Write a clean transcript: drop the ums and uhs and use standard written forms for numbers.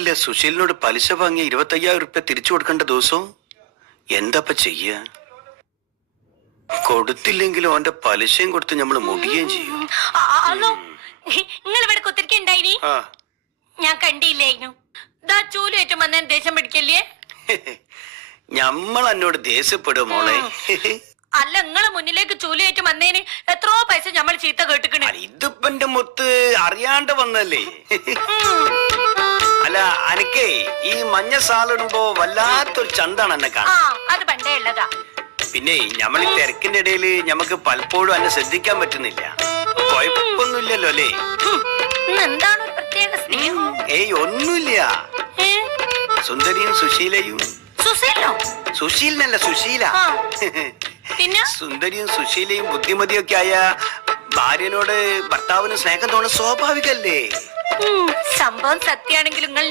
ഇല്ല, സുശീലിനോട് പലിശ വാങ്ങിയ 25,000 റുപ്യ തിരിച്ചു കൊടുക്കേണ്ട ദിവസവും എന്താപ്പ ചെയ്യ? കൊടുത്തില്ലെങ്കിലും അവന്റെ പലിശയും കൊടുത്ത് നമ്മൾ മുടിയുകയും ചെയ്യും. നിങ്ങൾ ഇവിടെ കുത്തിരിക്കുണ്ടായി, ഞാൻ കണ്ടില്ലായിരുന്നു. ചൂലുമായിട്ടും വന്നേന് ദേഷ്യം പിടിക്കല്ലേ? ഞമ്മൾ എന്നോട് ദേഷ്യപ്പെടും മോളെ. അല്ല, നിങ്ങളെ മുന്നിലേക്ക് ചൂലുമായിട്ട് വന്നേന് എത്രയോ പൈസ നമ്മൾ ചീത്ത കേട്ടിക്കണേ. ഇതിപ്പോ എന്റെ മുത്ത് അറിയാണ്ട് വന്നല്ലേ. അല്ല, അനക്കേ ഈ മഞ്ഞ സാലിടുമ്പോ വല്ലാത്തൊരു ചന്താണ് എന്നെ കാണാൻ. അത് പണ്ടേ ഉള്ളതാ. പിന്നെ നമ്മൾ ഈ തിരക്കിന്റെ ഇടയില് ഞമ്മക്ക് പലപ്പോഴും എന്നെ ശ്രദ്ധിക്കാൻ പറ്റുന്നില്ല. കുഴപ്പമൊന്നുമില്ലല്ലോ അല്ലേ? എന്താണ് ഒരു പ്രത്യേക സ്നേഹം? ഏയ്, ഒന്നുമില്ല. സുന്ദരിയും സുശീലയും. സുശീലോ? സുശീലനല്ല, സുശീല. പിന്നെ സുന്ദരിയും സുശീലയും ബുദ്ധിമതിയൊക്കെ ആയ ഭാര്യനോട് ഭർത്താവിന് സ്നേഹം തോന്നുന്നത് സ്വാഭാവികല്ലേ? സംഭവം സത്യാണെങ്കിലും നിങ്ങൾ